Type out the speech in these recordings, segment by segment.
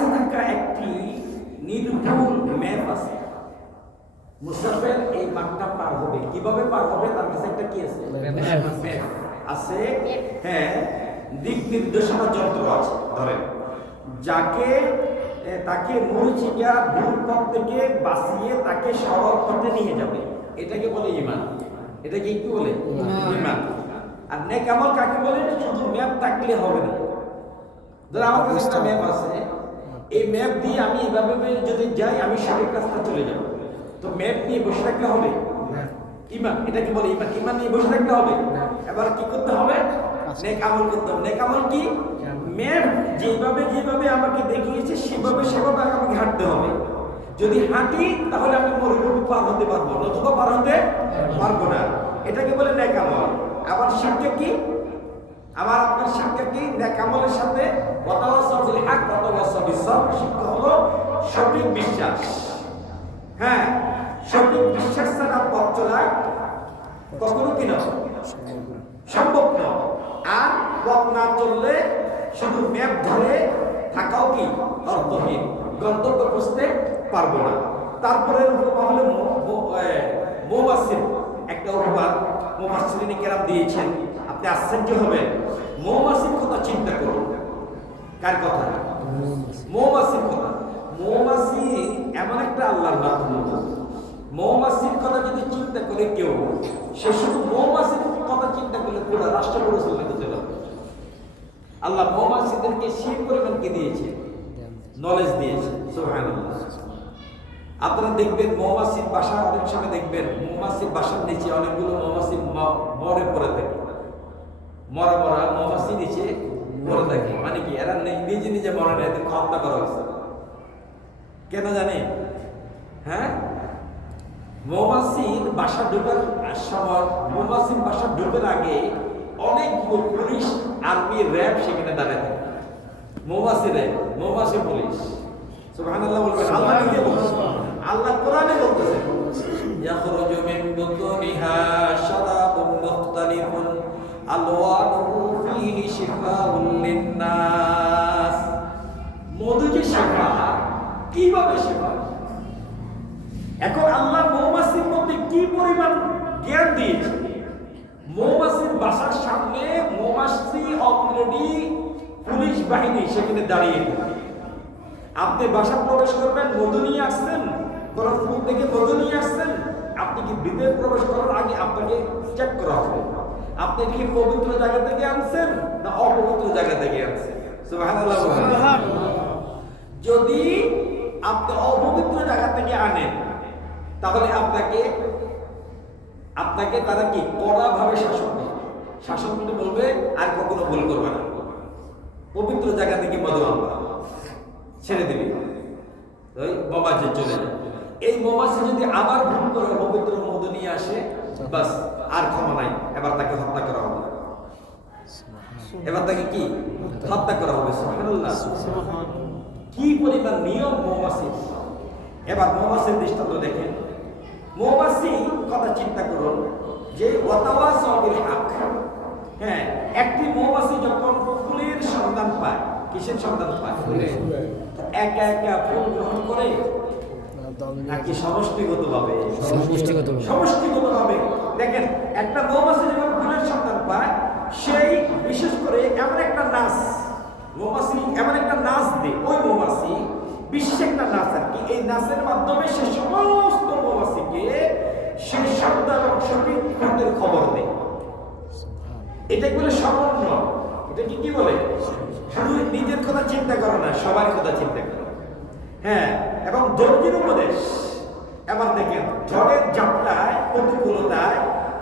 কাছে থাকা একটি নির্ভুল ম্যাপ আছে। মুসাফির এই মাঠটা পার হবে, কিভাবে পার হবে তার কাছে একটা কি আছে, ম্যাপ আছে। হ্যাঁ, দিক নির্দেশনা যন্ত্র আছে। ধরেন যাকে তাকে মরিচিকা ভুল পথ থেকে বাঁচিয়ে তাকে সরল পথে নিয়ে যাবে, এটাকে বলে ঈমান। এটাকে কি বলে? ঈমান। আর নেক আমল কাকে বলে? শুধু ম্যাপ থাকলে হবে না। ধর আমার কাছে একটা ম্যাপ আছে, এই ম্যাপ দিয়ে আমি এভাবে যদি যাই আমি সঠিক রাস্তা চলে যাব। তো ম্যাপ নিয়ে বসে থাকলে হবে? ঈমান। এটাকে বলে ঈমান। ঈমান নিয়ে বসে থাকলে হবে? এবার কি করতে হবে? নেক আমল করতে হবে। নেক আমল কি? ম্যাপ যেভাবে যেভাবে আমাকে দেখিয়েছে সেভাবে সেভাবে আমাকে হাঁটতে হবে। যদি হাঁটি তাহলে আমি মরুভূমি পার হতে পারবো, নতুবা পার হতে পারবো না। এটাকে বলে নেক আমল। আবার শিক্ষা কি? আমার আপনার শিক্ষা কি? নেক আমলের সাথে ওয়াতাওয়াসাউ বিল হক ওয়াতাওয়াসাউ বিস সাবর। শিক্ষা হলো সঠিক বিশ্বাস। হ্যাঁ, সঠিক বিশ্বাস ছাড়া পথ চলা কখনো কি না সম্ভব না। আর পথ না চললে শুধু ম্যাপ ধরে থাকাও কি অর্থহীন, গন্তব্য পৌঁছতে পারবো না। তারপরে উপমা হলো মৌমাছির একটা উপমা মুফাসসিরিন কেরাম দিয়েছেন, আপনি আশ্চর্য হবেন। মৌমাছির কথা চিন্তা করুন। কার কথা? মৌমাছির কথা। মৌমাছি এমন একটা আল্লাহর মাধ্যম। মৌমাছির কথা যদি চিন্তা করে কেউ, সে শুধু মৌমাছির কথা চিন্তা করলে পুরো রাষ্ট্র পরিচালিত হতে পারবে। আল্লাহ মৌমাছিদেরকে সেই পরিমাণ কি দিয়েছে? নলেজ দিয়েছে। সুবহানাল্লাহ। আপনারা দেখবেন মৌমাছির বাসা, অনেক সময় দেখবেন মৌমাছির বাসার নিচে অনেকগুলো মৌমাছি মরে পড়ে থাকে। মরা মরা মৌমাছি নিচে পড়ে থাকে। মানে কি? এরা নিজে নিজে মরে না, এদের হত্যা করা হয়েছে। কেন জানে? হ্যাঁ, মৌমাছির বাসা ঢোকার সময়, মৌমাছির বাসা ঢোকার আগে অনেকগুলো পুলিশ, আর্মি, র্যাব সেখানে দাঁড়ায় থাকে। মৌমাছি র্যাব, মৌমাছি পুলিশ। সুবহানাল্লাহ বলবেন। আল্লাহ নিজে বলছেন, আল্লাহ কোরআনে বলতেছেন, ইয়াখরুজু মিন বুতুনিহা শারাবুন মুখতালিফুন আলওয়ানুহু ফীহি শিফাউন লিন-নাস। মধু যে শিফা, কিভাবে শিফা? এখন আল্লাহ মৌমাছির মধ্যে কি পরিমাণ জ্ঞান দিয়েছে। মৌমাছির বাসার সামনে মৌমাছি অলরেডি পুলিশ বাহিনী সেখানে দাঁড়িয়ে। আপনি বাসা প্রবেশ করবেন, মধু নিয়ে আসছেন, কোনো ফুল থেকে মধু নিয়ে আসছেন, আপনি কি ভিতরে প্রবেশ করার আগে আপনাকে চেক করা হবে আপনি কি পবিত্র জায়গা থেকে আনছেন না অপবিত্র জায়গা থেকে আনছেন। সুবহানাল্লাহ। যদি আপনি অপবিত্র জায়গা থেকে আনেন তাহলে আপনাকে তারা কি কড়া ভাবে শাসন করতে বলবে, আর কখনো ভুল করবে না। পবিত্র জায়গা থেকে মধু আনবা, ছেড়ে দিবি, মৌমাছি চলে যায়। এই মৌমাছি যদি আবার ভুল করে পবিত্র মধু নিয়ে আসে, বাস আর ক্ষমা নাই, এবার তাকে হত্যা করা হবে। এবার তাকে কি হত্যা করা হবে। সুবহানাল্লাহ। কি পরিমাণ নিয়ম মৌমাছির। এবার মৌমাছির দৃষ্টান্ত দেখেন। মৌমাছি কথা চিন্তা করুন যে ওয়াতাওয়াসাউ বিল হক। হ্যাঁ, একটি মৌমাছি যখন ফুলের সন্ধান পায়, কিসের সন্ধান পায়? একা একা ফুল গ্রহণ করে নাকি সমষ্টিগতভাবে? সমষ্টিগতভাবে। দেখেন, একটা মৌমাছি যখন ফুলের সন্ধান পায়, সেই বিশেষ করে এমন একটা নাচ, মৌমাছি এমন একটা নাচ দেয়, ওই মৌমাছি বিশেষ একটা নাচ আর কি। এই নাচের মাধ্যমে সে সমস্ত মৌমাছিকে সেই শব্দ এবং সঠিক পথের খবর দেয়। এটা বলে সমন্বয়। এটা কি বলে? শুধু নিজের কথা চিন্তা করে না, সবার কথা চিন্তা করে। হ্যাঁ, এবং ধৈর্যের উপদেশ। এবার দেখেন, ঝড়ের ঝাপটায়, প্রতিকূলতায়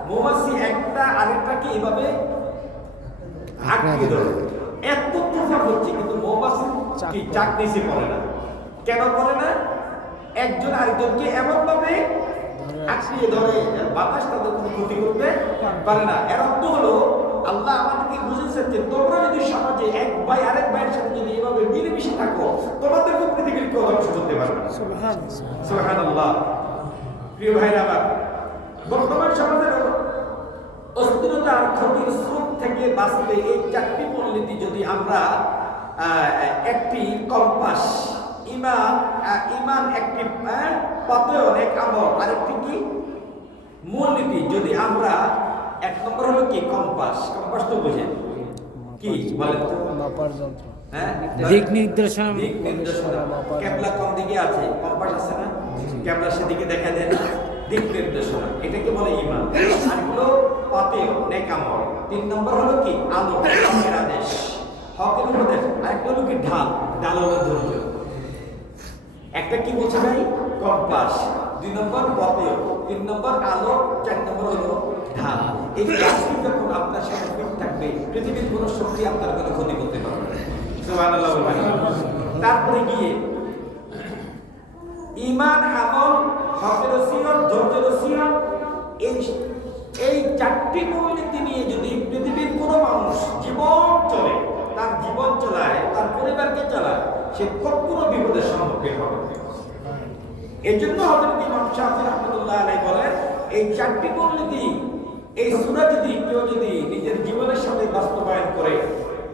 মৌমাছি একটা আরেকটাকে এভাবে আটকে ধরে। এত তুফান হচ্ছে কিন্তু মৌমাছি কি চাক নিচে পড়ে না। কেন পড়ে না? একজন আরেকজনকে এমন ভাবে আটকে ধরে বাতাস তাদের কোনো ক্ষতি করতে পারে না। এর অর্থ হলো আল্লাহ আমাদেরকে বুঝেছেন যে তোমরা যদি সমাজে এক ভাই আরেক ভাইয়ের সাথে যদি এভাবে মিলেমিশে থাকো, তোমাদেরকে পৃথিবীর কেউ ধ্বংস করতে পারবে না। সুবহানাল্লাহ। প্রিয় ভাইরা আমার, বর্তমান সমাজের অস্থিরতা আর ক্ষতির স্রোত থেকে বাঁচতে এই চারটি মূলনীতি যদি আমরা একটি কম্পাস, ইমান ইমান একটি পাথেয় নেক আমল, আরেকটি কি মূলনীতি। যদি আমরা এক নম্বর হলো কি কম্পাস, কম্পাস তো বুঝেন কি বলেন তো, মাপার যন্ত্র, হ্যাঁ দিক নির্দেশনা, দিক নির্দেশনা। কেবলা কোন দিকে আছে, কম্পাস আছে না, কেবলা সেদিকে দেখা দেয় না, দিক নির্দেশনা, এটাকে বলে ঈমান। আর হলো পাথেয় নেক আমল। 3 নম্বর হলো কি আলো, হকের আদেশ, হকের উপদেশ। আরেকটা হলো কি ঢাল, ঢাল হলো ধৈর্য। একটা কি বলছে ভাই কম্পাস, 2 নম্বর পাথেয়, 3 নম্বর আলো, 4 নম্বর হলো ঢাল। এই চারটি যখন আপনার সাথে ফিট থাকবে, পৃথিবীর কোনো শক্তি আপনার কোনো ক্ষতি করতে পারবে না। সুবহানাল্লাহ। তারপরে গিয়ে ঈমান, আমল, হকের ওসিয়ত, ধৈর্যের ওসিয়ত, এই চারটি মূলনীতি নিয়ে যদি পৃথিবীর কোনো মানুষ জীবন চলে, তার জীবন চালায়, তার পরিবারকে চালায়, সে কখনো বিপদের সম্মুখীন হবে না। এই জন্য হযরত ইমাম শাফিঈ রাহমাতুল্লাহ আলাইহি বলেন, এই চারটি মূলনীতি, এই সূরা যদি কেউ যদি নিজের জীবনের সাথে বাস্তবায়ন করে,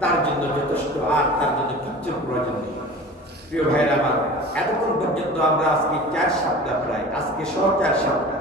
তার জন্য যথেষ্ট, আর তার জন্য কিচ্ছুর প্রয়োজন নেই। প্রিয় ভাইরা আমার, এতক্ষণ পর্যন্ত আমরা আজকে 4 সপ্তাহ, প্রায় আজকে 4 সপ্তাহ